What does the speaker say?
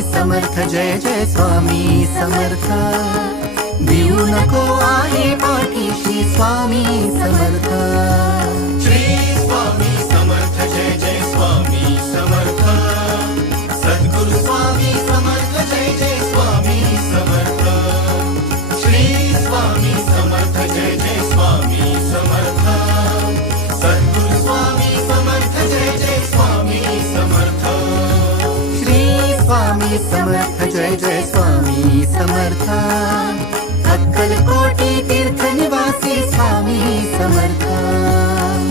समर्थ जय जय स्वामी समर्थ देऊ नको आहे पाठीशी स्वामी समर्थ श्री स्वामी समर्थ जय जय स्वामी समर्थ सद्गुरु स्वामी समर्थ जय जय स्वामी समर्थ श्री स्वामी समर्थ जय जय स्वामी समर्थ सद्गुरु स्वामी समर्थ जय जय स्वामी समर्थ श्री स्वामी समर्थ जय जय स्वामी समर्थ अक्कलकोटी तीर्थ निवासी स्वामी समर्थ